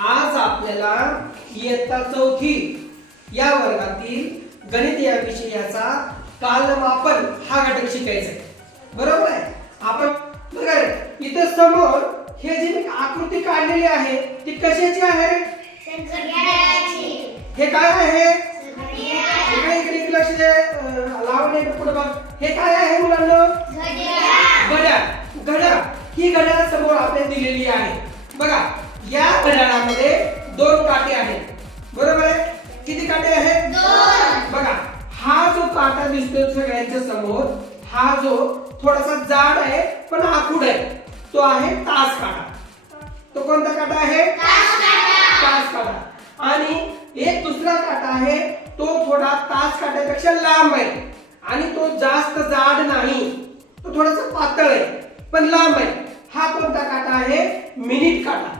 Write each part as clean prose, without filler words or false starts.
आज आपल्याला इयत्ता चौथी या वर्गातील गणित या विषयाचा कालमापन हा घटक शिकायचा आहे. बरोबर आहे. आपण बघा इथं समोर हे जी एक आकृती काढलेली आहे ती कशाची आहे? हे काय आहे? इकडे लक्ष दे, लावणे पुढे बघ. हे काय आहे मुलांना? घड्याळ. घड्याळ ही घड्याळ समोर आपल्याला दिलेली आहे. बघा या घड्याळामध्ये दोन काटे आहेत. बरोबर आहे. किती काटे आहेत? दोन. बघा हा जो काटा दिसतोय सगळ्यांच्या समोर, हा जो थोडासा जाड आहे पण आखूड आहे, तो आहे तास काटा. तो कोणता काटा आहे? तास काटा. आणि एक दुसरा काटा आहे तो थोडा तास काट्यापेक्षा लांब आहे आणि तो जास्त जाड नाही, तो थोडासा पातळ आहे पण लांब आहे. हा कोणता काटा आहे? मिनिट काटा.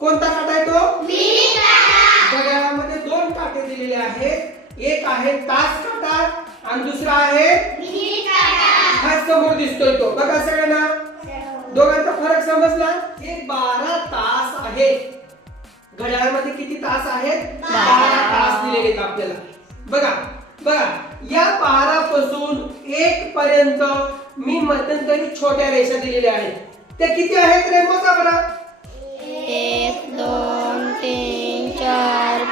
कोणता काटा आहे तो? मिनिट काटा. घड्याळामध्ये दोन काटे दिलेले आहेत. एक आहे तास काटा आणि दुसरा आहे मिनिट काटा. हा समोर दिसतोय तो. बघा सगळ्यांना दोघांचा फरक समजला? हे 12 तास आहेत. घड्याळामध्ये किती तास आहेत? 12 तास दिलेले आहेत आपल्याला. बघा बघा या 12 पासून 1 पर्यंत मी मध्यंतरी छोट्या रेषा दिलेल्या आहेत. त्या किती आहेत रे? मोजा बरं. 1 2 3 4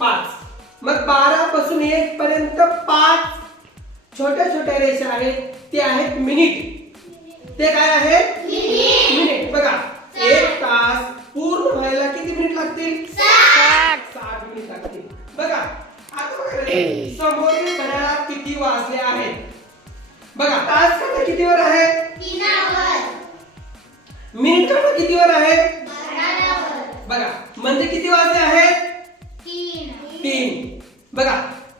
5. मग 12 पासून 1 पर्यंत 5 छोट्या छोट्या रेषा आहेत. ते आहेत मिनिट. ते काय आहेत? मिनिट. बघा 1 तास पूर्ण व्हायला किती मिनिट लागतील? 60 मिनिट लागतील. बघा आता बघा समोरच्या घड्याळात किती वाजले आहेत. बघा तास काटा कितीवर आहे? 3 वर. मिनिट काटा कितीवर आहे? 12 वर. बघा म्हणजे किती वाजले आहेत? 3. बघा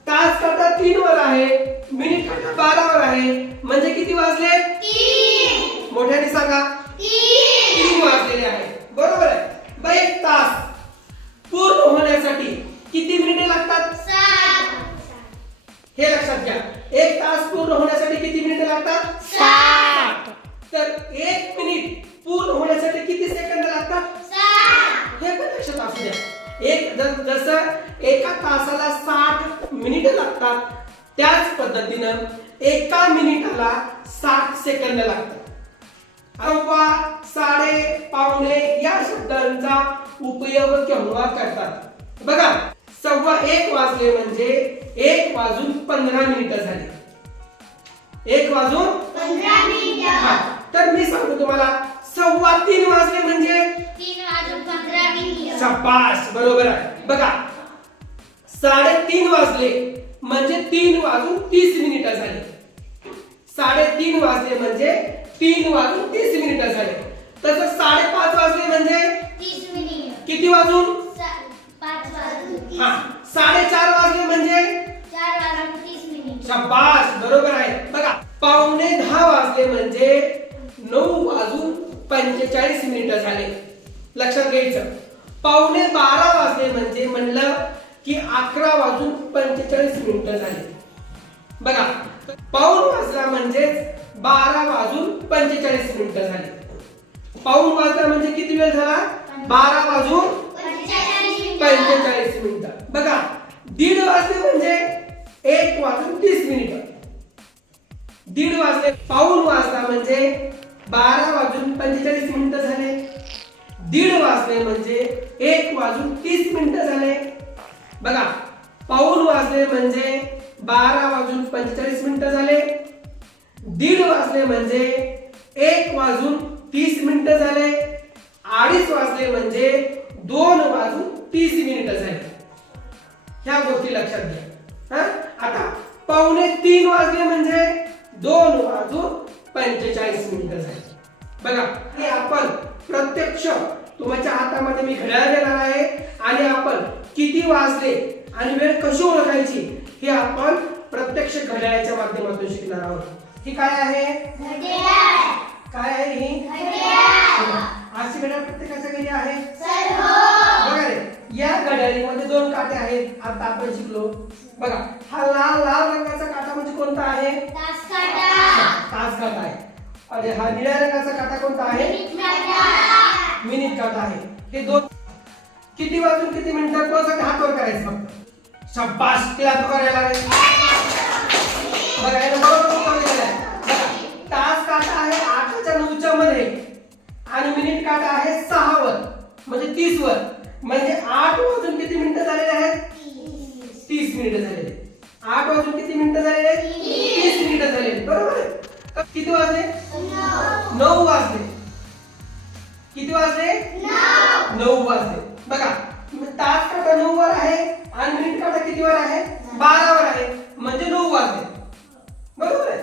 तास काटा 3 वर आहे, मिनिट काटा 12 वर आहे, म्हणजे किती वाजले? 3. मोठ्याने सांगा. 3 वाजलेले आहेत. बरोबर आहे. बघा एक तास पूर्ण होण्यासाठी किती मिनिटे लागतात? 7. हे लक्षात घ्या. एक तास पूर्ण होण्यासाठी किती मिनिटे लागतात? 7. तर 1 मिनिट पूर्ण होण्यासाठी किती सेकंद लागतात? 7. हे पण लक्षात असू द्या. जसं एका तासाला 60 मिनिटे लागतात, त्याच पद्धतीनं एका मिनिटाला 60 सेकंद लागतात. अव्वा, साडे, पावणे या शब्दांचा उपयोग केव्हा करतात? बघा 1:15 वाजले म्हणजे 1 वाजून 15 मिनिटं झाली. 1 वाजून 15 मिनिटं. तर मी सांगतो तुम्हाला 3:15 वाजले म्हणजे 3 वाजून 15 मिनिटं. शाबास, बरोबर आहे. बघा 3:30 वाजले म्हणजे 3 वाजून 30 मिनिटं झाली. 3:30 वाजले म्हणजे 3 वाजून 30 मिनिटं झाले. तसं 5:30 वाजले म्हणजे 30 मिनिटं. किती वाजून? 5 वाजून 30. 4:30 वाजले म्हणजे 4 वाजून 30 मिनिटं. शाबास, बरोबर आहे. बघा 9:15 वाजले म्हणजे 9 वाजून 45 मिनिटं झाले. लक्षात घ्यायचं. 11:15 वाजले म्हणजे म्हणलं की 11 वाजून 45 मिनिटं झाले. बघा पाऊण वाजला म्हणजे 12 वाजून 45 मिनिटं झाली. पाऊण वाजला म्हणजे किती वेळ झाला? 12 वाजून 45 मिनिटं. बघा 1:30 वाजले म्हणजे 1 वाजून 30 मिनिटं. 1:30 वाजले. पाऊण वाजला म्हणजे 12 वाजून 45 मिनिटं झाले. 1:30 वाजले म्हणजे 1 वाजून 30 मिनिटं झाले. बघा पाऊण वाजले म्हणजे 12 वाजून 45 मिनिटं झाले. 1:30 वाजले म्हणजे 1 वाजून 30 मिनिटं झाले. 2:30 वाजले म्हणजे 2 वाजून 30 मिनिटं झाले. ह्या गोष्टी लक्षात घ्या. आता 2:45 वाजले म्हणजे 2 वाजून 45 मिनिटं झाली. बघा हे आपण प्रत्यक्ष तुमच्या हातामध्ये मी घड्याळ देणार आहे आणि आपण किती वाजले आणि वेळ कशी ओळखायची हे आपण प्रत्यक्ष घड्याळाच्या माध्यमातून शिकणार आहोत. ही काय आहे? घड्याळ. काय आहे ही? घड्याळ. अशी घड्याळ प्रत्येकाच्या घरी आहे. सर्व. बघा रे या घड्याळीमध्ये दोन काटे आहेत. आता आपण शिकलो. बघा हा लाल रंगाचा काटा म्हणजे कोणता आहे? तास काटा. तास काटा आहे. आणि हा निळ्या रंगाचा काटा कोणता आहे? मिनिट काटा. मिनिट काटा आहे. हे दोन किती वाजून किती मिनिटं कोण सगळे हात वर करायचं फक्त. शाबास, क्लॅप करायला लागेल. बघा यानं बरोबर उत्तर दिलेलं आहे. बघा, तास काटा आहे 8च्या 9च्या मध्ये आणि मिनिट काटा आहे 6 वर म्हणजे 30 वर. म्हणजे 8 वाजून किती मिनिटं झालेले आहेत? 30 मिनिटं झालेले. 8 वाजून किती मिनिटं झालेले? 30 मिनिटं झालेले. बरोबर आहे. किती वाजले? 9 वाजले. किती वाजले? 9 वाजले. बघा तास काटा 9 वर आहे आणि मिनिट काटा किती वर आहे? 12 वर आहे म्हणजे 9 वाजले. बरोबर आहे.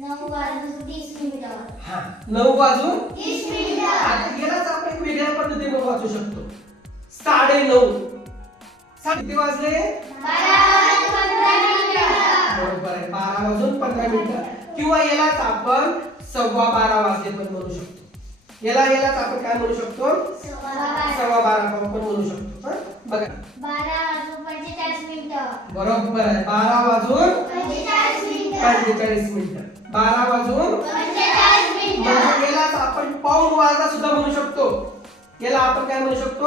9 वाजून 30 मिनिटं. हा 9 वाजून 30 मिनिटं. आता यालाच आपण एक वेगळ्या पद्धतीने वाचू शकतो. 9:30. किती वाजले? 12 वाजून 15 मिनिटं. बरोबर आहे. 12 वाजून 15 मिनिटं. किंवा यालाच आपण 12:15 वाजले पण म्हणू शकतो. यालाच आपण काय म्हणू शकतो? 12:15 पण म्हणू शकतो. बघा 12 वाजून 45 मिनिटं. बरोबर आहे. 12 वाजून 45 मिनिटं. 45 मिनिटं. 12 वाजून 45 मिनिटं. म्हणजे यालाच आपण पाऊण वाजला सुद्धा म्हणू शकतो. याला आपण काय म्हणू शकतो?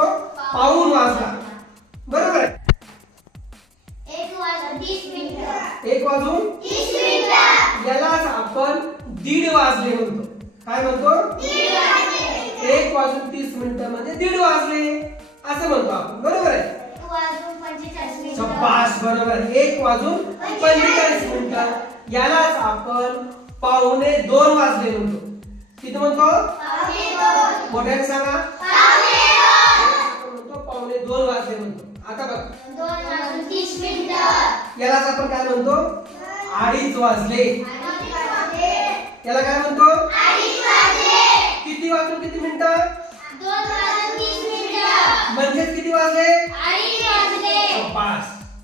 पाऊण वाजला. बरोबर आहे. 1 वाजून 30 मिनिटं. 1 वाजून 30 मिनिटं. यालाच आपण दीड वाजले म्हणतो. काय म्हणतो? 1:30 वाजले. 1 वाजून 30 मिनिटं म्हणजे दीड वाजले असं म्हणतो आपण. बरोबर आहे. 1 वाजून 45 मिनिटं. शाबास, बरोबर आहे. 1 वाजून 45 मिनिटं. यालाच आपण 1:45 वाजले म्हणतो. किती म्हणतो? 1:45. मोठ्याने सांगा. 1:45. आपण म्हणतो 1:45 वाजले म्हणतो. आता बघ 2 वाजून 30 मिनिटं. यालाच आपण काय म्हणतो? 2:30 वाजले. 2:30 वाजले. याला काय म्हणतो? 2:30 वाजले. किती वाजून किती मिनिटं? 2 वाजून 30 मिनिटं. म्हणजेच किती वाजले? 2:30 वाजले.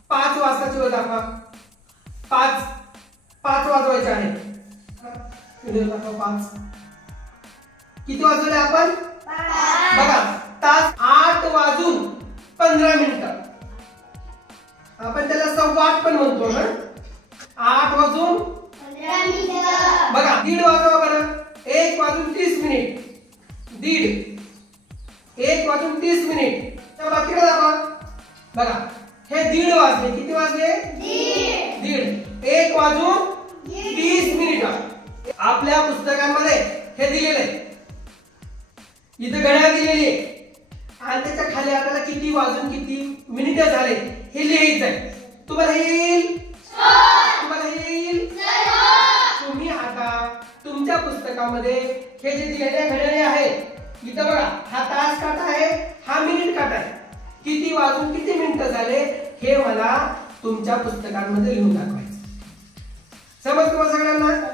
5 वाजताची वेळ दाखवा. 5 वाजवायचे आहे. व्हिडिओ दाखवा 5. किती वाजवले आपण? बघा तास 8 वाजून 15 मिनिटं. आपण त्याला 8:15 पण म्हणतो ना. 8 वाजून 15 मिनिटं. बघा दीड वाजवा बरं. 1 वाजून 30 मिनिट. दीड 1 वाजून 30 मिनिट. तर बाकीला दाखवा. बघा हे दीड वाजले. किती वाजले? दीड. 1 वाजून 30 मिनिटं. आपल्या पुस्तकांमध्ये हे दिलेलं आहे. इथे घड्याळ दिलेली आहे आणि त्याच्या खाली आपल्याला किती वाजून किती मिनिटं झाले हे लिहायचं आहे. तुम्हाला हे येईल? तुम्हाला हे येईल? तुम्ही आता तुमच्या पुस्तकामध्ये हे जे दिलेले घड्याळे आहेत इथं बघा हा तास काटा आहे, हा मिनिट काटा आहे. किती वाजून किती मिनिटं झाले हे मला तुमच्या पुस्तकांमध्ये लिहून दाखवायचं. समज तुम्हाला सगळ्यांना?